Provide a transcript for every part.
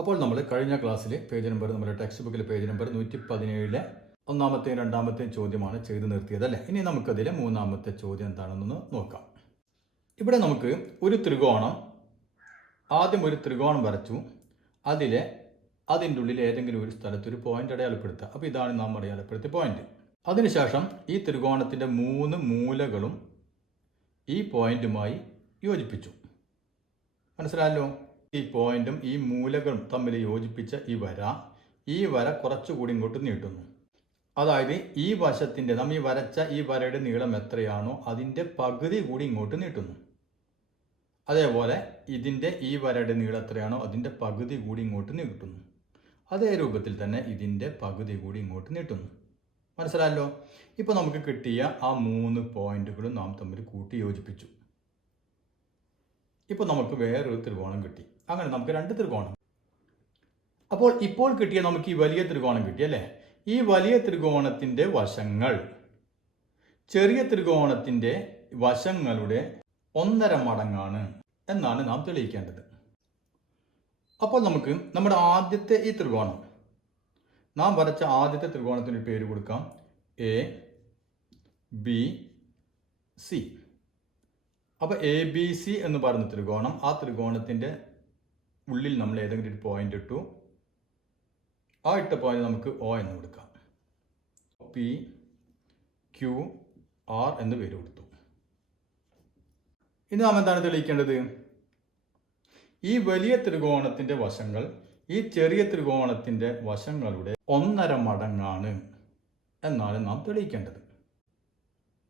അപ്പോൾ നമ്മൾ കഴിഞ്ഞ ക്ലാസ്സിൽ പേജ് നമ്പർ നമ്മുടെ ടെക്സ്റ്റ് ബുക്കിൽ പേജ് നമ്പർ 117 ഒന്നാമത്തെയും രണ്ടാമത്തെയും ചോദ്യമാണ് ചെയ്ത് നിർത്തിയതല്ലേ. ഇനി നമുക്കതിലെ മൂന്നാമത്തെ ചോദ്യം എന്താണെന്ന് നോക്കാം. ഇവിടെ നമുക്ക് ഒരു ത്രികോണം, ആദ്യം ഒരു ത്രികോണം വരച്ചു, അതിൻ്റെ ഉള്ളിൽ ഏതെങ്കിലും ഒരു സ്ഥലത്ത് ഒരു പോയിന്റ് അടയാളപ്പെടുത്തുക. അപ്പോൾ ഇതാണ് നാം അടയാളപ്പെടുത്തിയ പോയിന്റ്. അതിനുശേഷം ഈ ത്രികോണത്തിൻ്റെ 3 മൂലകളും ഈ പോയിന്റുമായി യോജിപ്പിച്ചു. മനസ്സിലായല്ലോ? ഈ പോയിന്റും ഈ മൂലകളും തമ്മിൽ യോജിപ്പിച്ച ഈ വര കുറച്ചുകൂടി ഇങ്ങോട്ട് നീട്ടുന്നു. അതായത് ഈ വശത്തിൻ്റെ നമ്മൾ ഈ വരച്ച ഈ വരയുടെ നീളം എത്രയാണോ അതിൻ്റെ പകുതി കൂടി ഇങ്ങോട്ട് നീട്ടുന്നു. അതേപോലെ ഇതിൻ്റെ ഈ വരയുടെ നീളം എത്രയാണോ അതിൻ്റെ പകുതി കൂടി ഇങ്ങോട്ട് നീട്ടുന്നു. അതേ രൂപത്തിൽ തന്നെ ഇതിൻ്റെ പകുതി കൂടി ഇങ്ങോട്ട് നീട്ടുന്നു. മനസ്സിലായല്ലോ? ഇപ്പോൾ നമുക്ക് കിട്ടിയ ആ 3 പോയിന്റുകളും നാം തമ്മിൽ കൂട്ടി യോജിപ്പിച്ചു. ഇപ്പോൾ നമുക്ക് വേറൊരു ത്രികോണം കിട്ടി. അങ്ങനെ നമുക്ക് 2 ത്രികോണം. അപ്പോൾ ഇപ്പോൾ കിട്ടിയ നമുക്ക് ഈ വലിയ ത്രികോണം കിട്ടി അല്ലേ. ഈ വലിയ ത്രികോണത്തിൻ്റെ വശങ്ങൾ ചെറിയ ത്രികോണത്തിൻ്റെ വശങ്ങളുടെ 1.5 മടങ്ങാണ് എന്നാണ് നാം തെളിയിക്കേണ്ടത്. അപ്പോൾ നമുക്ക് നമ്മുടെ ആദ്യത്തെ ഈ ത്രികോണം, നാം വരച്ച ആദ്യത്തെ ത്രികോണത്തിന് പേര് കൊടുക്കാം എ ബി സി. അപ്പോൾ എ ബി സി എന്ന് പറയുന്ന ത്രികോണം, ആ ത്രികോണത്തിൻ്റെ ഉള്ളിൽ നമ്മൾ ഏതെങ്കിലും ഒരു പോയിന്റ് ഇട്ടു. ആ ഇട്ട പോയിന്റ് നമുക്ക് ഒ എന്ന് കൊടുക്കാം. പി ക്യു ആർ എന്ന് പേര് കൊടുത്തു. ഇനി നാം എന്താണ് തെളിയിക്കേണ്ടത്? ഈ വലിയ ത്രികോണത്തിൻ്റെ വശങ്ങൾ ഈ ചെറിയ ത്രികോണത്തിൻ്റെ വശങ്ങളുടെ 1.5 മടങ്ങാണ് എന്നാണ് നാം തെളിയിക്കേണ്ടത്.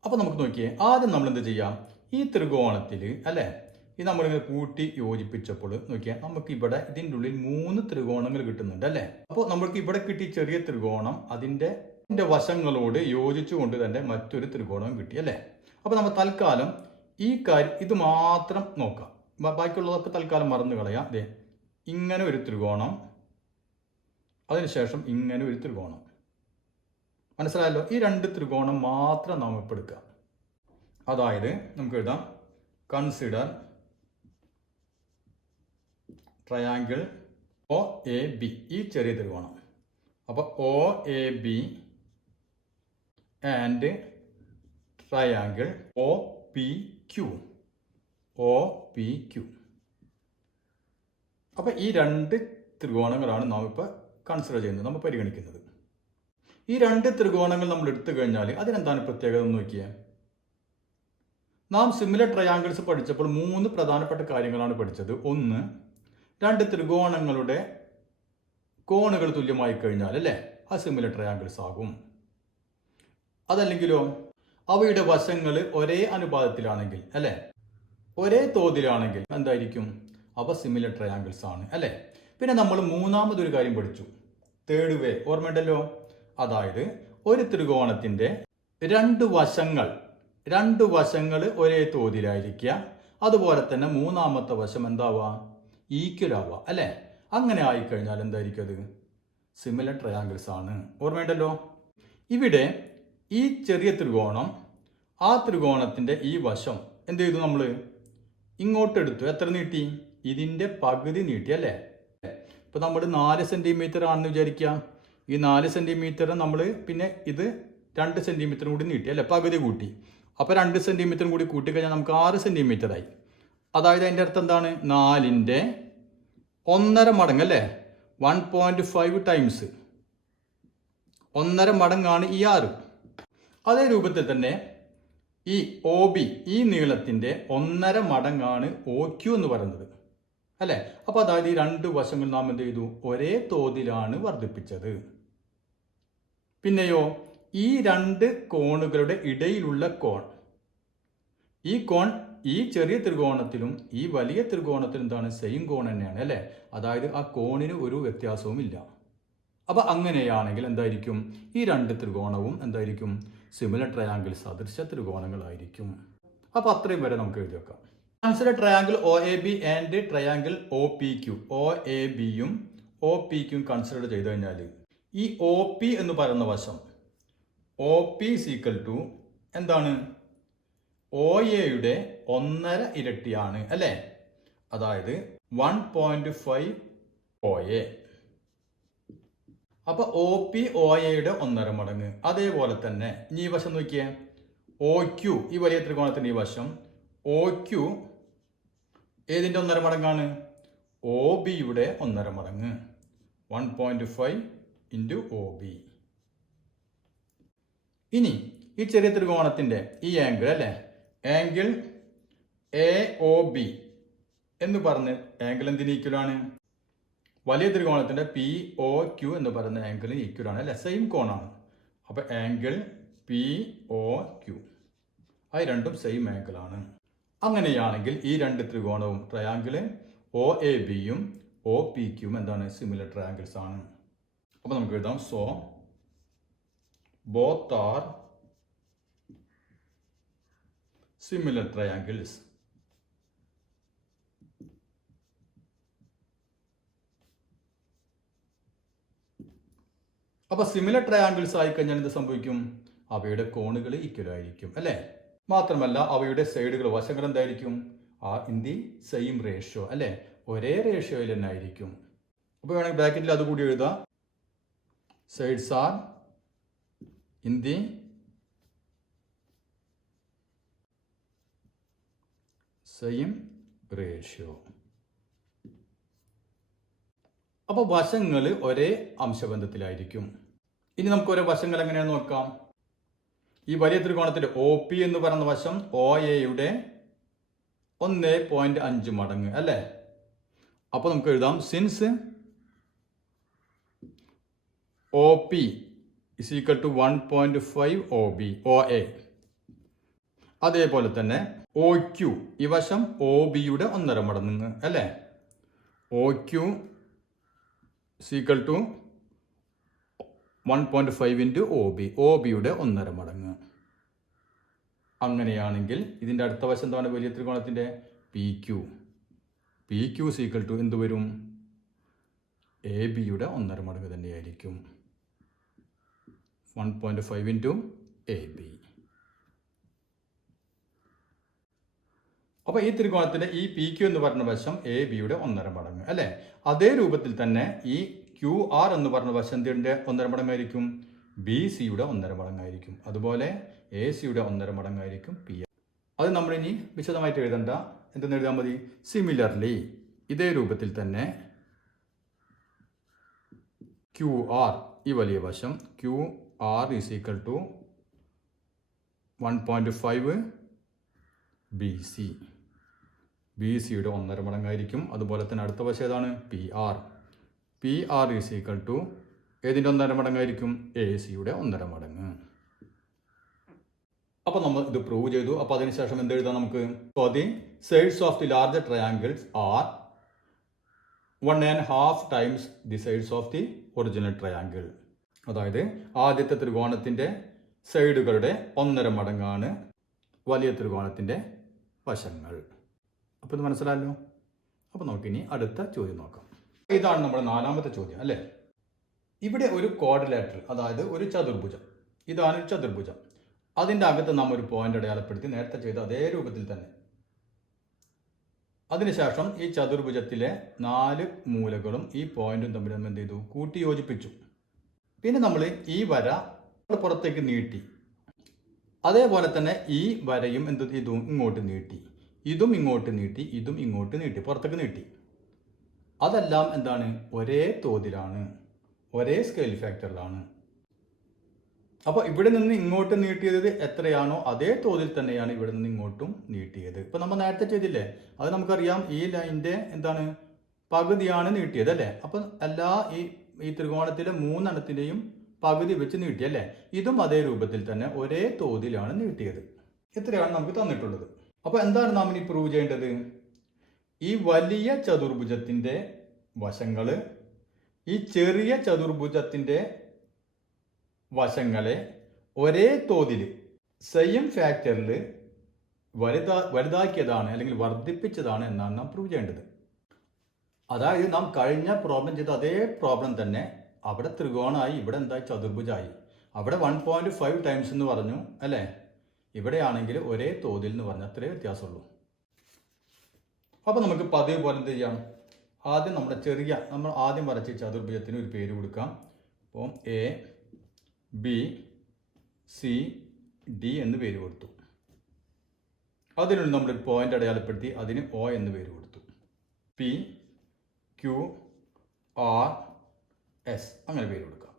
അപ്പോൾ നമുക്ക് നോക്കിയേ, ആദ്യം നമ്മൾ എന്ത് ചെയ്യാം? ഈ ത്രികോണത്തിൽ അല്ലേ, ഇത് നമ്മളിങ്ങനെ കൂട്ടി യോജിപ്പിച്ചപ്പോൾ നോക്കിയാൽ നമുക്ക് ഇവിടെ ഇതിൻ്റെ ഉള്ളിൽ 3 ത്രികോണങ്ങൾ കിട്ടുന്നുണ്ട് അല്ലേ. അപ്പോൾ നമ്മൾക്ക് ഇവിടെ കിട്ടിയ ചെറിയ ത്രികോണം അതിൻ്റെ വശങ്ങളോട് യോജിച്ചുകൊണ്ട് തന്നെ മറ്റൊരു ത്രികോണം കിട്ടി അല്ലേ. അപ്പോൾ നമ്മൾ തൽക്കാലം ഈ കാര്യം ഇത് മാത്രം നോക്കാം, ബാക്കിയുള്ളതൊക്കെ തൽക്കാലം മറന്നു കളയാം. അതെ, ഇങ്ങനെ ഒരു ത്രികോണം, അതിനുശേഷം ഇങ്ങനെ ഒരു ത്രികോണം. മനസ്സിലായല്ലോ? ഈ 2 ത്രികോണം മാത്രം നാം ഇപ്പോൾ എടുക്കുക. അതായത് നമുക്ക് എഴുതാം consider triangle O A B, ഈ ചെറിയ ത്രികോണം. അപ്പോൾ O A B and triangle O P Q. അപ്പോൾ ഈ 2 ത്രികോണങ്ങളാണ് നാം ഇപ്പോൾ കൺസിഡർ ചെയ്യുന്നത്, നമ്മൾ പരിഗണിക്കുന്നത്. ഈ 2 ത്രികോണങ്ങൾ നമ്മൾ എടുത്തു കഴിഞ്ഞാൽ അതിനെന്താണ് പ്രത്യേകത എന്ന് നോക്കിയേ. നാം സിമിലർ ട്രയാങ്കിൾസ് പഠിച്ചപ്പോൾ 3 പ്രധാനപ്പെട്ട കാര്യങ്ങളാണ് പഠിച്ചത്. ഒന്ന്, 2 ത്രികോണങ്ങളുടെ കോണുകൾ തുല്യമായി കഴിഞ്ഞാൽ അല്ലേ ആ സിമിലർ ട്രയാങ്കിൾസ് ആകും. അതല്ലെങ്കിലോ അവയുടെ വശങ്ങൾ ഒരേ അനുപാതത്തിലാണെങ്കിൽ അല്ലേ, ഒരേ തോതിലാണെങ്കിൽ എന്തായിരിക്കും? അവ സിമിലർ ട്രയാങ്കിൾസ് ആണ് അല്ലേ. പിന്നെ നമ്മൾ മൂന്നാമതൊരു കാര്യം പഠിച്ചു, തേർഡ് വേ, ഓർമ്മയുണ്ടല്ലോ. അതായത് ഒരു ത്രികോണത്തിൻ്റെ 2 വശങ്ങൾ ഒരേ തോതിലായിരിക്കുക, അതുപോലെ തന്നെ മൂന്നാമത്തെ വശം എന്താവുക? ഈക്വൽ ആവുക അല്ലേ. അങ്ങനെ ആയിക്കഴിഞ്ഞാൽ എന്തായിരിക്കും? അത് സിമിലർ ട്രയാങ്കിൾസ് ആണ്. ഓർമ്മയുണ്ടല്ലോ. ഇവിടെ ഈ ചെറിയ ത്രികോണം, ആ ത്രികോണത്തിൻ്റെ ഈ വശം എന്ത് ചെയ്തു? നമ്മൾ ഇങ്ങോട്ടെടുത്തു. എത്ര നീട്ടി? ഇതിൻ്റെ പകുതി നീട്ടി അല്ലേ. ഇപ്പോൾ നമ്മൾ 4 സെൻറ്റിമീറ്റർ ആണെന്ന് വിചാരിക്കാം. ഈ 4 സെൻറ്റിമീറ്റർ നമ്മൾ പിന്നെ ഇത് 2 സെൻറ്റിമീറ്റർ കൂടി നീട്ടി അല്ലേ, പകുതി കൂട്ടി. അപ്പോൾ 2 സെൻറ്റിമീറ്ററും കൂടി കൂട്ടിക്കഴിഞ്ഞാൽ നമുക്ക് 6 സെൻറ്റിമീറ്ററായി. അതായത് അതിൻ്റെ അർത്ഥം എന്താണ്? 4ൻ്റെ 1.5 മടങ്ങ് അല്ലേ, 1.5 ടൈംസ് 1.5 മടങ്ങാണ് ഈ 6. അതേ രൂപത്തിൽ തന്നെ ഈ ഒ ബി, ഈ നീളത്തിൻ്റെ 1.5 മടങ്ങാണ് ഒ ക്യു എന്ന് പറയുന്നത് അല്ലേ. അപ്പോൾ അതായത് ഈ 2 വശങ്ങൾ നാം എന്ത് ചെയ്തു? ഒരേ തോതിലാണ് വർദ്ധിപ്പിച്ചത്. പിന്നെയോ ഈ 2 കോണുകളുടെ ഇടയിലുള്ള കോൺ, ഈ കോൺ ഈ ചെറിയ ത്രികോണത്തിലും ഈ വലിയ ത്രികോണത്തിലും എന്താണ്? സെയിം കോൺ തന്നെയാണ് അല്ലേ. അതായത് ആ കോണിന് ഒരു വ്യത്യാസവും ഇല്ല. അപ്പോൾ അങ്ങനെയാണെങ്കിൽ എന്തായിരിക്കും? ഈ 2 ത്രികോണവും എന്തായിരിക്കും? സിമിലർ ട്രയാങ്കിൾ സദൃശ ത്രികോണങ്ങളായിരിക്കും. അപ്പോൾ അത്രയും വരെ നമുക്ക് എഴുതി വെക്കാം. Consider triangle O A B and triangle O P Q. O A ബിയും ഒ പി ക്യു കൺസിഡർ ചെയ്ത് കഴിഞ്ഞാൽ ഈ ഒ പി എന്ന് പറയുന്ന വശം ഒ പി ഈക്വൽ ടു എന്താണ്? ഒ എയുടെ 1.5 ഇരട്ടിയാണ് അല്ലേ. അതായത് 1.5 OA. അപ്പോൾ OP OAയുടെ 1.5 മടങ്ങ്. അതേപോലെ തന്നെ ഇനി ഈ വശം നോക്കിയേ, OQ, ഈ വലിയ ത്രികോണത്തിൻ്റെ ഈ വശം OQ ഏതിൻ്റെ 1.5 മടങ്ങാണ്? OBയുടെ 1.5 മടങ്ങ്. 1.5 ഇൻറ്റു OB. ഇനി ഈ ചെറിയ ത്രികോണത്തിൻ്റെ ഈ ആംഗിൾ അല്ലേ, ആംഗിൾ AOB എന്ന് പറഞ്ഞ് ആംഗിൾ എന്തിന് ഈക്വലാണ്? വലിയ ത്രികോണത്തിൻ്റെ POQ എന്ന് പറയുന്ന ആംഗിളിന് ഈക്വലാണ് അല്ലേ, സെയിം കോണാണ്. അപ്പോൾ ആംഗിൾ POQ അത് രണ്ടും സെയിം ആംഗിളാണ്. അങ്ങനെയാണെങ്കിൽ ഈ രണ്ട് ത്രികോണവും ട്രയാങ്കിൾ OABയും OPQയും എന്താണ്? സിമിലർ ട്രയാങ്കിൾസ് ആണ്. അപ്പോൾ നമുക്ക് എഴുതാം, so both are similar triangles. അപ്പോൾ സിമിലർ ട്രയാങ്കിൾസ് ആയിക്കഴിഞ്ഞാൽ എന്ത് സംഭവിക്കും? അവയുടെ കോണുകൾ ഈക്വൽ ആയിരിക്കും അല്ലേ. മാത്രമല്ല അവയുടെ സൈഡുകൾ, വശങ്ങൾ എന്തായിരിക്കും? ഇൻ ദി സെയിം റേഷ്യോ അല്ലേ, ഒരേ റേഷ്യോയിൽ തന്നെ ആയിരിക്കും. അപ്പോൾ വേണമെങ്കിൽ ബ്രാക്കറ്റിൽ അതുകൂടി എഴുതാം, sides are in the same ratio. അപ്പോൾ വശങ്ങൾ ഒരേ അംശബന്ധത്തിലായിരിക്കും. ഇനി നമുക്ക് ഓരോ വശങ്ങൾ എങ്ങനെയാണെന്ന് നോക്കാം. ഈ വലിയ ത്രികോണത്തിന്റെ OP എന്ന് പറയുന്ന വശം OAയുടെ 1.5 മടങ്ങ് അല്ലേ. അപ്പോൾ നമുക്ക് എഴുതാം, since OP is equal to 1.5 OA. അതേപോലെ തന്നെ OQ ഈ വശം OBയുടെ 1.5 മടങ്ങ് അല്ലേ. OQ is equal to 1.5 into OBയുടെ 1.5 മടങ്ങ്. അങ്ങനെയാണെങ്കിൽ ഇതിൻ്റെ അടുത്ത വശം എന്താണ്? വലിയ ത്രികോണത്തിൻ്റെ PQ is equal to എന്ത് വരും? ABയുടെ 1.5 മടങ്ങ് തന്നെയായിരിക്കും. 1.5 ഇൻറ്റു AB. അപ്പോൾ ഈ ത്രികോണത്തിൻ്റെ ഈ PQ എന്ന് പറഞ്ഞ വശം ABയുടെ 1.5 മടങ്ങ് അല്ലേ. അതേ രൂപത്തിൽ തന്നെ ഈ QR എന്ന് പറഞ്ഞ വശത്തിൻ്റെ 1.5 മടങ്ങായിരിക്കും BCയുടെ 1.5 മടങ്ങായിരിക്കും. അതുപോലെ ACയുടെ 1.5 മടങ്ങായിരിക്കും PR. അത് നമ്മളിനി വിശദമായിട്ട് എഴുതണ്ട, എന്തെന്ന് എഴുതാൻ മതി? സിമിലർലി ഇതേ രൂപത്തിൽ തന്നെ QR ഈ വലിയ വശം QR is equal to 1.5 BC. BCയുടെ 1.5 മടങ്ങായിരിക്കും. അതുപോലെ തന്നെ അടുത്ത വശം ഏതാണ്? PR is equal to ഏതിൻ്റെ 1.5 മടങ്ങായിരിക്കും? ACയുടെ 1.5 മടങ്ങ്. അപ്പോൾ നമ്മൾ ഇത് പ്രൂവ് ചെയ്തു. അപ്പോൾ അതിനുശേഷം എന്ത് എഴുതാം നമുക്ക്? For the sides of the larger triangles are 1.5 times the sides of the original triangle. അതായത് ആദ്യത്തെ ത്രികോണത്തിൻ്റെ സൈഡുകളുടെ 1.5 മടങ്ങാണ് വലിയ ത്രികോണത്തിൻ്റെ വശങ്ങൾ. അപ്പോൾ ഇത് മനസ്സിലായല്ലോ. അപ്പോൾ നമുക്കിനി അടുത്ത ചോദ്യം നോക്കാം. ഇതാണ് നമ്മുടെ 4ാമത്തെ ചോദ്യം അല്ലേ. ഇവിടെ ഒരു ക്വാഡ്രിലാറ്ററൽ, അതായത് ഒരു ചതുർഭുജം. ഇതാണ് ഒരു ചതുർഭുജം. അതിൻ്റെ അകത്ത് നാം ഒരു പോയിന്റ് അടയാളപ്പെടുത്തി നേരത്തെ ചെയ്ത അതേ രൂപത്തിൽ തന്നെ. അതിനുശേഷം ഈ ചതുർഭുജത്തിലെ 4 മൂലകളും ഈ പോയിന്റും തമ്മിൽ നമ്മൾ എന്ത് ചെയ്തു? കൂട്ടി യോജിപ്പിച്ചു. പിന്നെ നമ്മൾ ഈ വര പുറത്തേക്ക് നീട്ടി. അതേപോലെ തന്നെ ഈ വരയും എന്ത് ചെയ്തു? ഇങ്ങോട്ട് നീട്ടി. ഇതും ഇങ്ങോട്ട് നീട്ടി, ഇതും ഇങ്ങോട്ട് നീട്ടി, പുറത്തേക്ക് നീട്ടി. അതെല്ലാം എന്താണ്? ഒരേ തോതിലാണ്, ഒരേ സ്കെയിൽ ഫാക്ടറിലാണ്. അപ്പോൾ ഇവിടെ നിന്ന് ഇങ്ങോട്ട് നീട്ടിയത് എത്രയാണോ അതേ തോതിൽ തന്നെയാണ് ഇവിടെ നിന്ന് ഇങ്ങോട്ടും നീട്ടിയത്. ഇപ്പം നമ്മൾ നേരത്തെ ചെയ്തില്ലേ, അത് നമുക്കറിയാം. ഈ ലൈനിൻ്റെ എന്താണ്? പകുതിയാണ് നീട്ടിയത് അല്ലേ. അപ്പം എല്ലാ ഈ ത്രികോണത്തിലെ 3 എണ്ണത്തിൻ്റെയും പകുതി വെച്ച് നീട്ടിയല്ലേ. ഇതും അതേ രൂപത്തിൽ തന്നെ ഒരേ തോതിലാണ് നീട്ടിയത്. ഇത്രയാണ് നമുക്ക് തന്നിട്ടുള്ളത്. അപ്പോൾ എന്താണ് നാം ഇനി പ്രൂവ് ചെയ്യേണ്ടത്? ഈ വലിയ ചതുർഭുജത്തിൻ്റെ വശങ്ങൾ ഈ ചെറിയ ചതുർഭുജത്തിൻ്റെ വശങ്ങളെ ഒരേ തോതിൽ സെയിം ഫാക്ടറിൽ വലുതാക്കിയതാണ് അല്ലെങ്കിൽ വർദ്ധിപ്പിച്ചതാണ് എന്നാണ് നാം പ്രൂവ് ചെയ്യേണ്ടത്. അതായത് നാം കഴിഞ്ഞ പ്രോബ്ലം ചെയ്ത അതേ പ്രോബ്ലം തന്നെ അവിടെ ത്രികോണമായി, ഇവിടെ എന്തായി? ചതുർഭുജമായി. അവിടെ 1.5 ടൈംസ് എന്ന് പറഞ്ഞു അല്ലേ. ഇവിടെയാണെങ്കിൽ ഒരേ തോതിൽ എന്ന് പറഞ്ഞാൽ അത്രേ വ്യത്യാസമുള്ളൂ. അപ്പോൾ നമുക്ക് പതിവ് പോലെ എന്ത് ചെയ്യാം? ആദ്യം നമ്മൾ ആദ്യം വരച്ച ചതുർഭുജത്തിന് ഒരു പേര് കൊടുക്കാം. അപ്പോൾ എ ബി സി ഡി എന്ന് പേര് കൊടുത്തു. അതിനുള്ളിൽ നമ്മളൊരു പോയിന്റ് അടയാളപ്പെടുത്തി അതിന് ഒ എന്ന് പേര് കൊടുത്തു. പി ക്യു ആർ എസ് അങ്ങനെ പേര് കൊടുക്കാം.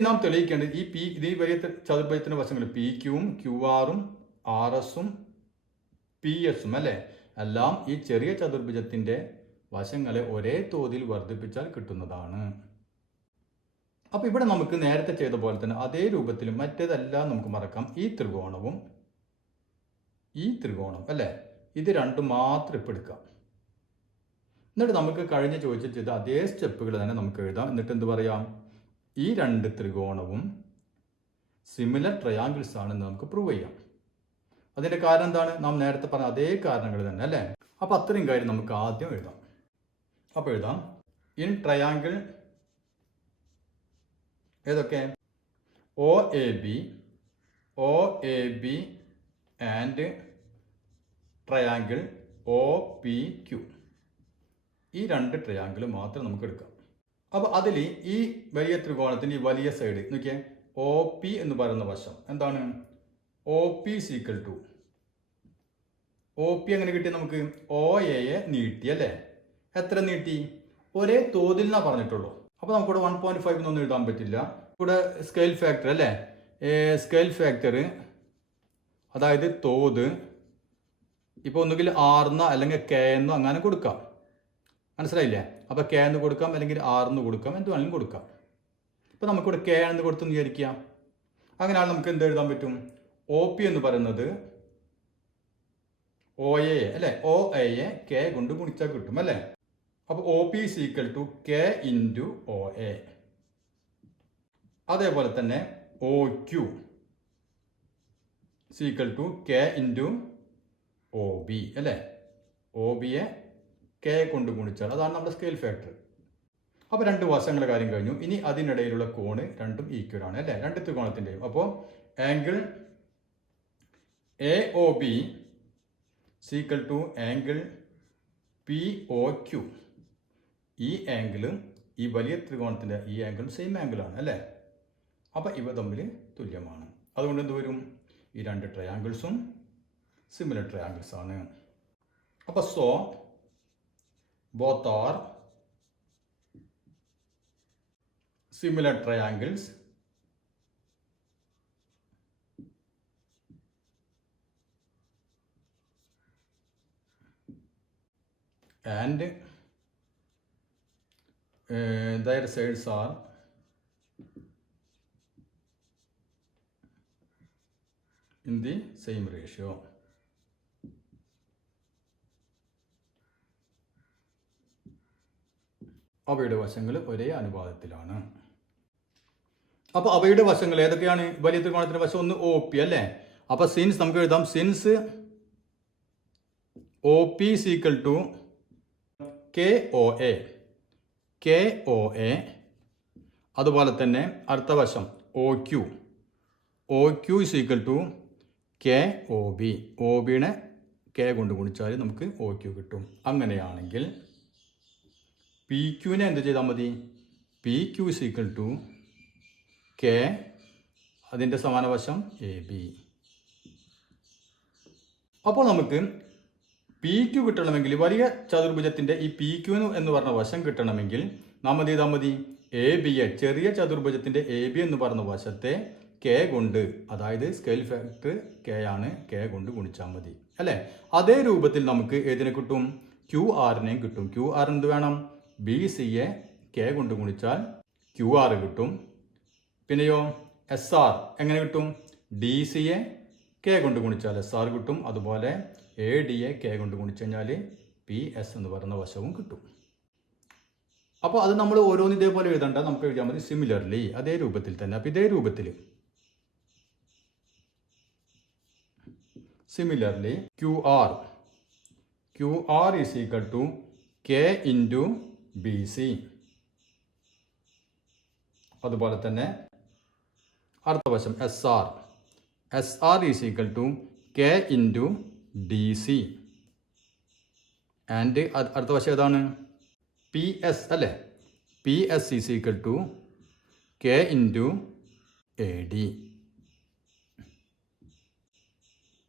നാം തെളിയിക്കേണ്ടത് ഈ വലിയ ചതുർഭുജത്തിൻ്റെ വശങ്ങൾ പി ക്യൂവും ക്യു ആറും ആർ എസും പി എസും അല്ലേ, എല്ലാം ഈ ചെറിയ ചതുർഭുജത്തിൻ്റെ വശങ്ങളെ ഒരേ തോതിൽ വർദ്ധിപ്പിച്ചാൽ കിട്ടുന്നതാണ്. അപ്പോൾ ഇവിടെ നമുക്ക് നേരത്തെ ചെയ്ത പോലെ തന്നെ അതേ രൂപത്തിൽ മറ്റേതെല്ലാം നമുക്ക് മറക്കാം. ഈ ത്രികോണവും ഈ ത്രികോണം അല്ലേ, ഇത് രണ്ടും മാത്രം ഇപ്പോൾ എടുക്കാം. എന്നിട്ട് നമുക്ക് കഴിഞ്ഞ ചോദിച്ചിട്ട് അതേ സ്റ്റെപ്പുകൾ തന്നെ നമുക്ക് എഴുതാം. എന്നിട്ട് എന്ത് പറയാം, ഈ രണ്ട് ത്രികോണവും സിമിലർ ട്രയാങ്കിൾസ് ആണെന്ന് നമുക്ക് പ്രൂവ് ചെയ്യാം. അതിൻ്റെ കാരണം എന്താണ്, നാം നേരത്തെ പറഞ്ഞ അതേ കാരണങ്ങൾ തന്നെ അല്ലേ. അപ്പോൾ അത്രയും കാര്യം നമുക്ക് ആദ്യം എഴുതാം. അപ്പോൾ എഴുതാം, ഇൻ ട്രയാങ്കിൾ ഏതൊക്കെ, O A B and triangle O P Q, ഈ രണ്ട് ട്രയാങ്കിൾ മാത്രം നമുക്ക് എടുക്കാം. അപ്പോൾ അതിൽ ഈ വലിയ ത്രികോണത്തിൻ്റെ ഈ വലിയ സൈഡ് നോക്കിയേ, ഒ പി എന്ന് പറയുന്ന വശം എന്താണ്, O P is equal to O P എങ്ങനെ കിട്ടി നമുക്ക്, ഒ എയെ നീട്ടി അല്ലേ. എത്ര നീട്ടി, ഒരേ തോതിൽ എന്നാ പറഞ്ഞിട്ടുള്ളൂ. അപ്പോൾ നമുക്കിവിടെ 1.5 എന്നൊന്നും എഴുതാൻ പറ്റില്ല. ഇവിടെ സ്കെയിൽ ഫാക്ടർ അല്ലേ, സ്കെയിൽ ഫാക്ടർ അതായത് തോത് ഇപ്പോൾ ഒന്നുകിൽ ആർന്നോ അല്ലെങ്കിൽ കെ എന്നോ അങ്ങനെ കൊടുക്കാം, മനസ്സിലായില്ലേ. അപ്പോൾ കെ എന്ന് കൊടുക്കാം അല്ലെങ്കിൽ ആർന്ന് കൊടുക്കാം, എന്ത് വേണമെങ്കിലും കൊടുക്കാം. ഇപ്പോൾ നമുക്കിവിടെ കെ എന്ന് കൊടുത്തെന്ന് വിചാരിക്കാം. അങ്ങനെയാണ് നമുക്ക് എന്ത് എഴുതാൻ പറ്റും, ഒ പി എന്ന് പറയുന്നത് ഒ എ അല്ലേ, ഒ എയെ കെ കൊണ്ട് ഗുണിച്ചാൽ കിട്ടും അല്ലേ. അപ്പോൾ O P is equal to K into O A. അതേപോലെ തന്നെ O Q equal to K into O B അല്ലേ, ഒ ബിയെ കെ കൊണ്ട് ഗുണിച്ചാൽ അതാണ് നമ്മുടെ സ്കെയിൽ ഫാക്ടർ. അപ്പോൾ രണ്ട് വശങ്ങളുടെ കാര്യം കഴിഞ്ഞു. ഇനി അതിനിടയിലുള്ള കോണ് രണ്ടും ഈക്വൽ ആണ് അല്ലേ, രണ്ട് ത്രികോണത്തിൻ്റെയും. അപ്പോൾ angle A O B is equal to angle P O Q, ഈ ആംഗിളും ഈ വലിയ ത്രികോണത്തിൻ്റെ ഈ ആംഗിളും സെയിം ആംഗിളാണ് അല്ലേ. അപ്പോൾ ഇവ തമ്മിൽ തുല്യമാണ്. അതുകൊണ്ട് എന്ത് വരും, ഈ രണ്ട് ട്രയാങ്കിൾസും സിമിലർ ട്രയാങ്കിൾസ് ആണ്. അപ്പോൾ so both are similar triangles and their sides are in the same ratio. അവയുടെ വശങ്ങൾ ഒരേ അനുപാതത്തിലാണ്. അപ്പോൾ അവയുടെ വശങ്ങൾ ഏതൊക്കെയാണ്, വലിയ ത്രികോണത്തിൻ്റെ വശം ഒന്ന് ഒ പി അല്ലേ. അപ്പോൾ സിൻസ് നമുക്ക് എഴുതാം, since O P is equal to K O A, അതുപോലെ തന്നെ അടുത്ത വശം O Q is equal to K O ബിനെ കെ കൊണ്ട് ഗുണിച്ചാൽ നമുക്ക് ഒ ക്യു കിട്ടും. അങ്ങനെയാണെങ്കിൽ പി ക്യൂവിനെ എന്ത് ചെയ്താൽ മതി, P Q is equal to K അതിൻ്റെ സമാന വശം എ ബി. അപ്പോൾ നമുക്ക് പി ക്യു കിട്ടണമെങ്കിൽ, വലിയ ചതുർഭുജത്തിൻ്റെ ഈ പി ക്യു എന്ന് പറഞ്ഞ വശം കിട്ടണമെങ്കിൽ നാം എന്ത് ചെയ്താൽ മതി, എ ബിയെ ചെറിയ ചതുർഭുജത്തിൻ്റെ എ ബി എന്ന് പറഞ്ഞ വശത്തെ കെ കൊണ്ട്, അതായത് സ്കെയിൽ ഫാക്ടർ കെ ആണ്, കെ കൊണ്ട് ഗുണിച്ചാൽ മതി അല്ലേ. അതേ രൂപത്തിൽ നമുക്ക് ഏതിനെ കിട്ടും, ക്യു ആറിനെയും കിട്ടും. ക്യു ആർ എന്ത് വേണം, ബി സിയെ കെ കൊണ്ട് ഗുണിച്ചാൽ ക്യു ആർ കിട്ടും. പിന്നെയോ എസ് ആർ എങ്ങനെ കിട്ടും, ഡി സിയെ കെ കൊണ്ട് ഗുണിച്ചാൽ എസ് ആർ കിട്ടും. അതുപോലെ എ ഡിയെ കെ കൊണ്ട് ഗുണിച്ചു കഴിഞ്ഞാൽ പി എസ് എന്ന് പറയുന്ന വശവും കിട്ടും. അപ്പോൾ അത് നമ്മൾ ഓരോന്ന് ഇതേപോലെ എഴുതണ്ട, നമുക്ക് എഴുതിയാൽ മതി സിമിലർലി, അതേ രൂപത്തിൽ തന്നെ. അപ്പോൾ ഇതേ രൂപത്തിൽ similarly Q R is equal to K into B C. അതുപോലെ തന്നെ അടുത്ത വശം S R is equal to K into D C. And അടുത്ത വശം ഏതാണ്, പി എസ് അല്ലേ, P S is equal to K into A D.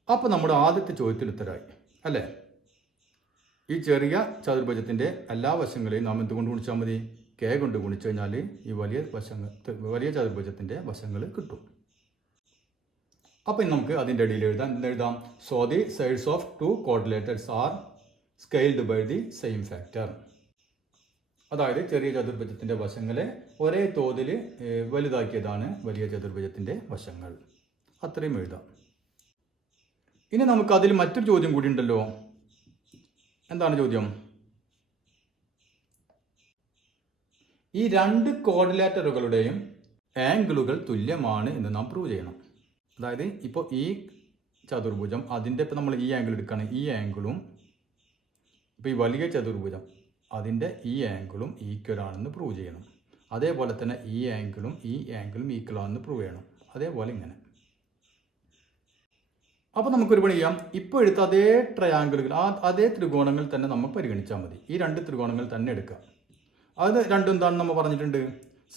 അപ്പോൾ നമ്മുടെ ആദ്യത്തെ ചോദ്യത്തിന് ഉത്തരമായി അല്ലേ. ഈ ചെറിയ ചതുർഭുജത്തിൻ്റെ എല്ലാ വശങ്ങളെയും നാം എന്തുകൊണ്ട് ഗുണിച്ചാൽ മതി? കെ കൊണ്ട് ഗുണിച്ചു കഴിഞ്ഞാൽ ഈ വലിയ ചതുർഭുജത്തിൻ്റെ വശങ്ങൾ കിട്ടും. അപ്പം നമുക്ക് അതിൻ്റെ ഇടയിൽ എന്തെഴുതാം? So the sides of two quadrilaterals are scaled by the same factor. അതായത് ചെറിയ ചതുർഭുജത്തിൻ്റെ വശങ്ങളെ ഒരേ തോതിൽ വലുതാക്കിയതാണ് വലിയ ചതുർഭുജത്തിൻ്റെ വശങ്ങൾ. അത്രയും എഴുതാം. ഇനി നമുക്ക് അതിൽ മറ്റൊരു ചോദ്യം കൂടി ഉണ്ടല്ലോ. എന്താണ് ചോദ്യം? ഈ രണ്ട് കോർഡിലേറ്ററുകളുടെയും ആംഗിളുകൾ തുല്യമാണ് എന്ന് നാം പ്രൂവ് ചെയ്യണം. അതായത് ഇപ്പോൾ ഈ ചതുർഭുജം അതിൻ്റെ ഇപ്പോൾ നമ്മൾ ഈ ആംഗിൾ എടുക്കുകയാണ്, ഈ ആംഗിളും ഇപ്പോൾ ഈ വലിയ ചതുർഭുജം അതിൻ്റെ ഈ ആംഗിളും ഈക്വൽ ആണെന്ന് പ്രൂവ് ചെയ്യണം. അതേപോലെ തന്നെ ഈ ആംഗിളും ഈക്വൽ ആണെന്ന് പ്രൂവ് ചെയ്യണം. അതേപോലെ ഇങ്ങനെ. അപ്പോൾ നമുക്കൊരു പണി ചെയ്യാം. ഇപ്പോൾ എടുത്ത അതേ ട്രയാങ്കിളുകൾ, അതേ ത്രികോണങ്ങൾ തന്നെ നമ്മൾ പരിഗണിച്ചാൽ മതി. ഈ രണ്ട് ത്രികോണങ്ങൾ തന്നെ എടുക്കുക. അത് രണ്ടും എന്താണെന്ന് നമ്മൾ പറഞ്ഞിട്ടുണ്ട്?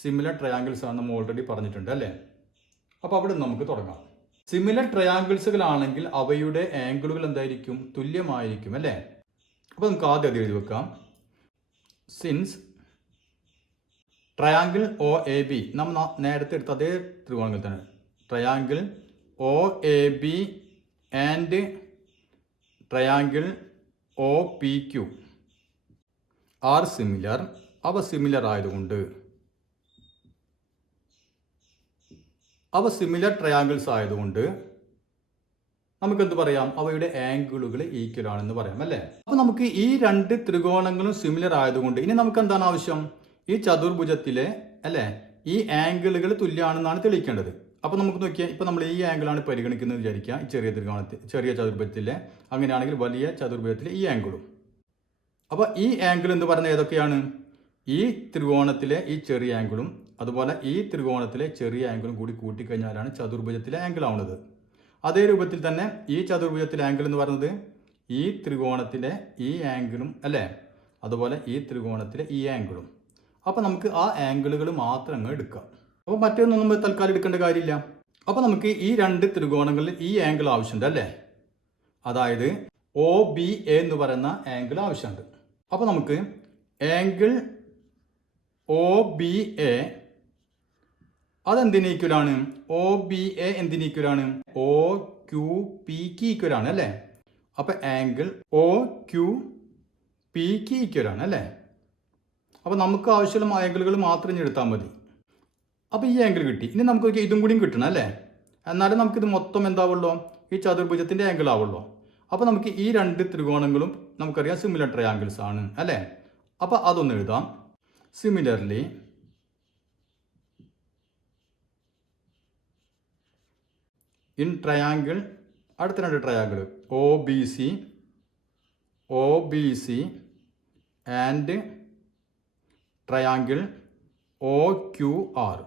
സിമിലർ ട്രയാങ്കിൾസ് ആണ് നമ്മൾ ഓൾറെഡി പറഞ്ഞിട്ടുണ്ട് അല്ലേ. അപ്പോൾ അവിടെ നമുക്ക് തുടങ്ങാം. സിമിലർ ട്രയാങ്കിൾസുകളാണെങ്കിൽ അവയുടെ ആംഗിളുകൾ എന്തായിരിക്കും? തുല്യമായിരിക്കും അല്ലേ. അപ്പോൾ നമുക്ക് ആദ്യം അത് എഴുതി വെക്കാം. Since triangle O A B, നമ്മൾ നേരത്തെ എടുത്ത അതേ ത്രികോണങ്ങൾ തന്നെ, triangle O A B and triangle O P Q are similar. അവ സിമിലർ ആയതുകൊണ്ട്, അവ സിമിലർ ട്രയാങ്കിൾസ് ആയതുകൊണ്ട് നമുക്കെന്ത് പറയാം? അവയുടെ ആംഗിളുകൾ ഈക്വൽ ആണെന്ന് പറയാം അല്ലേ. അപ്പോൾ നമുക്ക് ഈ രണ്ട് ത്രികോണങ്ങളും സിമിലർ ആയതുകൊണ്ട് ഇനി നമുക്ക് എന്താണ് ആവശ്യം? ഈ ചതുർഭുജത്തിലെ അല്ലേ ഈ ആംഗിളുകൾ തുല്യമാണെന്നാണ് തെളിയിക്കേണ്ടത്. അപ്പോൾ നമുക്ക് നോക്കിയാൽ ഇപ്പോൾ നമ്മൾ ഈ ആംഗിളാണ് പരിഗണിക്കുന്നത് വിചാരിക്കുക. ഈ ചെറിയ ചതുർഭുജത്തിലെ, അങ്ങനെയാണെങ്കിൽ വലിയ ചതുർഭുജത്തിലെ ഈ ആംഗിളും. അപ്പോൾ ഈ ആംഗിൾ എന്ന് പറഞ്ഞാൽ ഏതൊക്കെയാണ്? ഈ ത്രികോണത്തിലെ ഈ ചെറിയ ആംഗിളും അതുപോലെ ഈ ത്രികോണത്തിലെ ചെറിയ ആംഗിളും കൂടി കൂട്ടിക്കഴിഞ്ഞാലാണ് ചതുർഭുജത്തിലെ ആംഗിൾ ആവുന്നത്. അതേ രൂപത്തിൽ തന്നെ ഈ ചതുർഭുജത്തിലെ ആംഗിൾ എന്ന് പറയുന്നത് ഈ ത്രികോണത്തിലെ ഈ ആംഗിളും അല്ലേ, അതുപോലെ ഈ ത്രികോണത്തിലെ ഈ ആംഗിളും. അപ്പോൾ നമുക്ക് ആ ആംഗിളുകൾ മാത്രം അങ്ങ് എടുക്കാം. അപ്പോൾ മറ്റൊന്നും നമ്മൾ തൽക്കാലം എടുക്കേണ്ട കാര്യമില്ല. അപ്പോൾ നമുക്ക് ഈ രണ്ട് ത്രികോണങ്ങളിൽ ഈ ആംഗിൾ ആവശ്യമുണ്ട് അല്ലേ. അതായത് ഒ ബി എ എന്ന് പറയുന്ന ആംഗിൾ ആവശ്യമുണ്ട്. അപ്പോൾ നമുക്ക് ആംഗിൾ ഒ ബി എ അതെന്തിന് ഈക്വലാണ്? ഒ ബി എ എന്തിന് ഈക്വലാണ്? ഒ ക്യു പിക്ക് ഈക്വലാണ് അല്ലേ. അപ്പോൾ ആംഗിൾ ഒ ക്യു പിക്ക് ഈക്വലാണ് അല്ലേ. അപ്പോൾ നമുക്ക് ആവശ്യമുള്ള ആംഗിളുകൾ മാത്രം എടുത്താൽ മതി. അപ്പോൾ ഈ ആംഗിൾ കിട്ടി. ഇനി നമുക്ക് ഇതും കൂടിയും കിട്ടണം അല്ലേ. എന്നാലും നമുക്കിത് മൊത്തം എന്താവുള്ളൂ? ഈ ചതുർഭുജത്തിൻ്റെ ആംഗിൾ ആവുള്ളൂ. അപ്പോൾ നമുക്ക് ഈ രണ്ട് ത്രികോണങ്ങളും നമുക്കറിയാം സിമിലർ ട്രയാങ്കിൾസ് ആണ് അല്ലേ. അപ്പോൾ അതൊന്ന് എഴുതാം. സിമിലർലി ഇൻ ട്രയാങ്കിൾ, അടുത്ത രണ്ട് triangle O B C and triangle O Q R,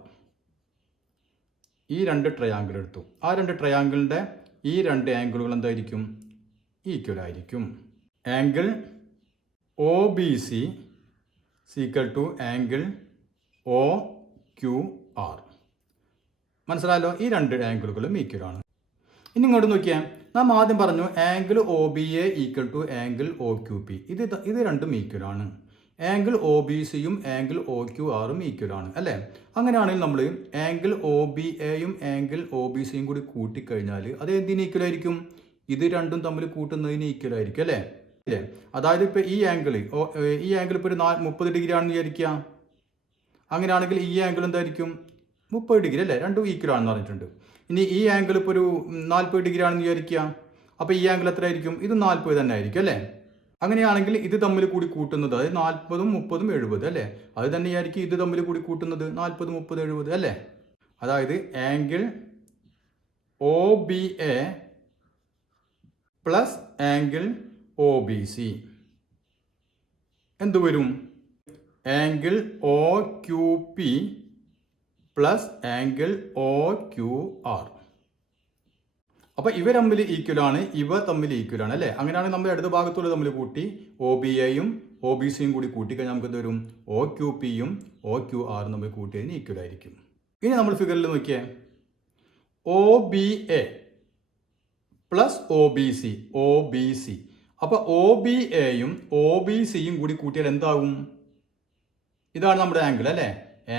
ഈ രണ്ട് ട്രയാങ്കിൾ എടുത്തു. ആ രണ്ട് ട്രയാങ്കിളിൻ്റെ ഈ രണ്ട് ആംഗിളുകൾ എന്തായിരിക്കും? ഈക്വൽ ആയിരിക്കും. Angle O B C equal to angle O Q R. മനസ്സിലായല്ലോ? ഈ രണ്ട് ആംഗിളുകളും ഈക്വൽ ആണ്. ഇനി ഇങ്ങോട്ട് നോക്കിയാൽ നാം ആദ്യം പറഞ്ഞു angle O B A equal to angle O Q P. ഇത് രണ്ടും ഈക്വൽ ആണ്. ആംഗിൾ ഒ ബി സിയും ആംഗിൾ ഒ ക്യു ആറും ഈക്വൽ ആണ് അല്ലേ. അങ്ങനെയാണെങ്കിൽ നമ്മൾ ആംഗിൾ ഒ ബി എയും ആംഗിൾ ഒ ബി സിയും കൂടി കൂട്ടിക്കഴിഞ്ഞാൽ അത് എന്തിന് ഈക്വൽ ആയിരിക്കും? ഇത് രണ്ടും തമ്മിൽ കൂട്ടുന്നതിന് ഈക്വൽ ആയിരിക്കും അല്ലേ. അതായത് ഇപ്പോൾ ഈ ആംഗിൾ ഇപ്പോൾ ഒരു 30 ഡിഗ്രി ആണെന്ന് വിചാരിക്കുക. അങ്ങനെയാണെങ്കിൽ ഈ ആംഗിൾ എന്തായിരിക്കും? 30 ഡിഗ്രി അല്ലേ. രണ്ടും ഈക്വൽ ആണെന്ന് പറഞ്ഞിട്ടുണ്ട്. ഇനി ഈ ആംഗിൾ ഇപ്പോൾ ഒരു 40 ഡിഗ്രി ആണെന്ന് വിചാരിക്കുക. അപ്പോൾ ഈ ആംഗിൾ എത്ര ആയിരിക്കും? ഇത് 40 തന്നെ ആയിരിക്കും അല്ലേ. അങ്ങനെയാണെങ്കിൽ ഇത് തമ്മിൽ കൂടി കൂട്ടുന്നത് അതായത് 40ഉം 30ഉം 70 അല്ലേ. അത് തന്നെയായിരിക്കും ഇത് തമ്മിൽ കൂടി കൂട്ടുന്നത് 40, 30, 70 അല്ലേ. അതായത് angle O B A plus angle O B C എന്ത് വരും? Angle O Q P plus angle O Q R. അപ്പോൾ ഇവ തമ്മിൽ ഈക്വലാണ്, ഇവ തമ്മിൽ ഈക്വലാണ് അല്ലേ. അങ്ങനെയാണെങ്കിൽ നമ്മൾ ഇടത് ഭാഗത്തുള്ള തമ്മിൽ കൂട്ടി ഒ ബി എയും ഒ ബി സിയും കൂടി കൂട്ടിക്കഴിഞ്ഞാൽ നമുക്ക് എന്ത് വരും ഒ ക്യു പിയും ഒ ക്യു ആറും നമ്മൾ കൂട്ടിയതിന് ഈക്വൽ ആയിരിക്കും. ഇനി നമ്മൾ ഫിഗറിൽ നോക്കിയേ O B A plus O B C അപ്പോൾ ഒ ബി എയും ഒ ബി സിയും കൂടി കൂട്ടിയാൽ എന്താകും? ഇതാണ് നമ്മുടെ ആംഗിൾ അല്ലേ?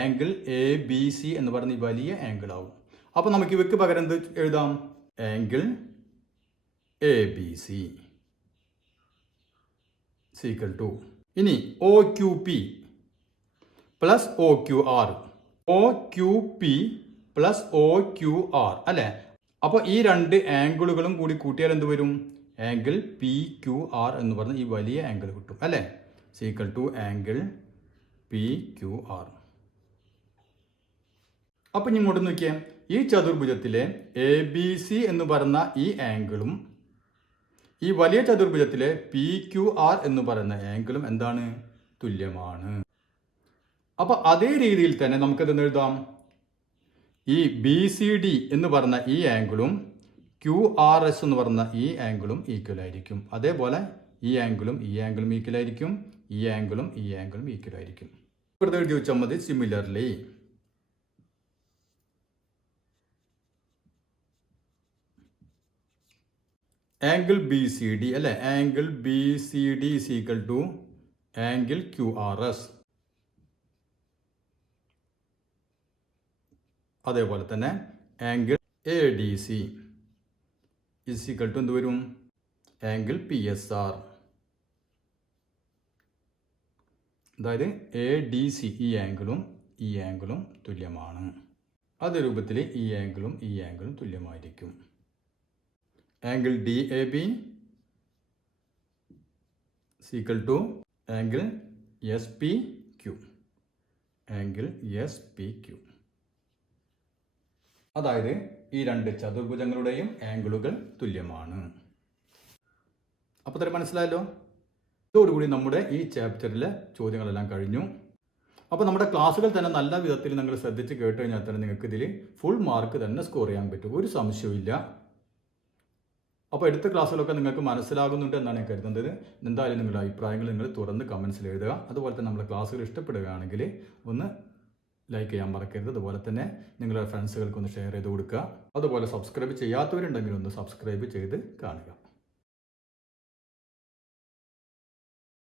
ആംഗിൾ എ ബി സി എന്ന് പറയുന്ന ഈ വലിയ ആംഗിൾ ആവും. അപ്പോൾ നമുക്ക് ഇവയ്ക്ക് പകരം എന്ത് എഴുതാം? Angle A B C equal to ഇനി O Q P plus O Q R, O Q P plus O Q R അല്ലേ? അപ്പോൾ ഈ രണ്ട് ആംഗിളുകളും കൂടി കൂട്ടിയാൽ എന്ത് വരും? ആംഗിൾ പി ക്യു ആർ എന്ന് പറഞ്ഞ ഈ വലിയ ആംഗിൾ കിട്ടും അല്ലേ? Equal to angle P Q R. അപ്പം ഇങ്ങോട്ട് നോക്കിയാൽ ഈ ചതുർഭുജത്തിലെ എ ബി സി എന്ന് പറയുന്ന ഈ ആംഗിളും ഈ വലിയ ചതുർഭുജത്തിലെ പി ക്യു ആർ എന്ന് പറയുന്ന ആംഗിളും എന്താണ്? തുല്യമാണ്. അപ്പം അതേ രീതിയിൽ തന്നെ നമുക്കത് എഴുതാം. ഈ ബി സി ഡി എന്ന് പറഞ്ഞ ഈ ആംഗിളും ക്യു ആർ എസ് എന്ന് പറഞ്ഞ ഈ ആംഗിളും ഈക്വൽ ആയിരിക്കും. അതേപോലെ ഈ ആംഗിളും ഈക്വൽ ആയിരിക്കും, ഈ ആംഗിളും ഈക്വൽ ആയിരിക്കും. ഇവിടെ എഴുതി വെച്ചാൽ മതി. Similarly angle B C D അല്ലേ? Angle B C D is equal to angle Q R S. അതേപോലെ തന്നെ angle A D C is equal to എന്ത് വരും? Angle P S R. അതായത് എ ഡി സി ഈ ആംഗിളും തുല്യമാണ്. അതേ രൂപത്തിൽ ഈ ആംഗിളും തുല്യമായിരിക്കും. Angle D A B equal to angle S P Q. അതായത് ഈ രണ്ട് ചതുർഭുജങ്ങളുടെയും ആംഗിളുകൾ തുല്യമാണ്. അപ്പോൾ ഇത്ര മനസ്സിലായല്ലോ? ഇതോടുകൂടി നമ്മുടെ ഈ ചാപ്റ്ററിലെ ചോദ്യങ്ങളെല്ലാം കഴിഞ്ഞു. അപ്പോൾ നമ്മുടെ ക്ലാസ്സുകൾ തന്നെ നല്ല വിധത്തിൽ നിങ്ങൾ ശ്രദ്ധിച്ച് കേട്ട് കഴിഞ്ഞാൽ തന്നെ നിങ്ങൾക്ക് ഇതിൽ ഫുൾ മാർക്ക് തന്നെ സ്കോർ ചെയ്യാൻ പറ്റും, ഒരു സംശയവും. അപ്പോൾ അടുത്ത ക്ലാസ്സുകളൊക്കെ നിങ്ങൾക്ക് മനസ്സിലാകുന്നുണ്ട് എന്നാണ് ഞാൻ കരുതുന്നത്. എന്തായാലും നിങ്ങളുടെ അഭിപ്രായങ്ങൾ നിങ്ങൾ തുറന്ന് കമൻസിൽ എഴുതുക. അതുപോലെ തന്നെ നമ്മുടെ ക്ലാസ്സുകൾ ഇഷ്ടപ്പെടുകയാണെങ്കിൽ ഒന്ന് ലൈക്ക് ചെയ്യാൻ മറക്കരുത്. അതുപോലെ തന്നെ നിങ്ങളുടെ ഫ്രണ്ട്സുകൾക്ക് ഒന്ന് ഷെയർ ചെയ്ത് കൊടുക്കുക. അതുപോലെ സബ്സ്ക്രൈബ് ചെയ്യാത്തവരുണ്ടെങ്കിൽ ഒന്ന് സബ്സ്ക്രൈബ് ചെയ്ത് കാണുക.